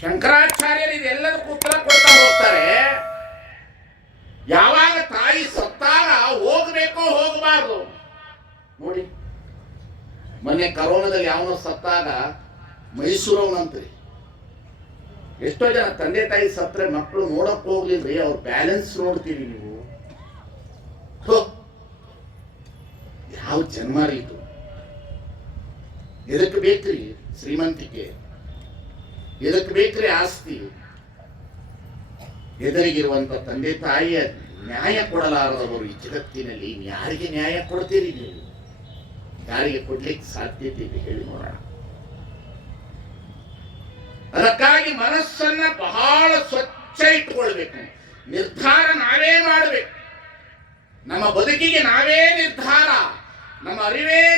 ಶಂಕರಾಚಾರ್ಯರು ಇದೆಲ್ಲದಕ್ಕೂ ಉತ್ತರ ಕೊಡ್ತಾ ಹೋಗ್ತಾರೆ. ಯಾವಾಗ ತಾಯಿ ಸತ್ತಾಗ ಹೋಗಬೇಕೋ ಹೋಗಬಾರ್ದು. ನೋಡಿ, ಮೊನ್ನೆ ಕರೋನಾದಲ್ಲಿ ಯಾವನೋ ಸತ್ತಾಗ ಮೈಸೂರವನಂತ್ರಿ. ಎಷ್ಟೋ ಜನ ತಂದೆ ತಾಯಿ ಸತ್ರೆ ಮಕ್ಕಳು ನೋಡಕ್ ಹೋಗ್ಲಿಲ್ರಿ, ಅವ್ರ ಬ್ಯಾಲೆನ್ಸ್ ನೋಡ್ತೀರಿ ನೀವು. ಯಾವ ಜನ್ಮ ರೀ ಇದು? ಎದಕ್ಕೆ ಬೇಕ್ರಿ ಶ್ರೀಮಂತಿಕೆ? ಎದಕ್ಕೆ ಬೇಕ್ರಿ ಆಸ್ತಿ. ಎದುರಿಗಿರುವಂತ ತಂದೆ ತಾಯಿಯ ನ್ಯಾಯ ಕೊಡಲಾರದವರು ಈ ಜಗತ್ತಿನಲ್ಲಿ. ಯಾರಿಗೆ ನ್ಯಾಯ ಕೊಡ್ತೀರಿ ನೀವು? ಯಾರಿಗೆ ಕೊಡ್ಲಿಕ್ಕೆ ಸಾಧ್ಯತೆ ಇದೆ ಹೇಳಿ ನೋಡೋಣ. ಅದಕ್ಕಾಗಿ ಮನಸ್ಸನ್ನ ಬಹಳ ಸ್ವಚ್ಛ ಇಟ್ಟುಕೊಳ್ಬೇಕು ನಿರ್ಧಾರ ನಾವೇ ಮಾಡಬೇಕು. ನಮ್ಮ ಬದುಕಿಗೆ ನಾವೇ ನಿರ್ಧಾರ. ನಮ್ಮ ಅರಿವೇ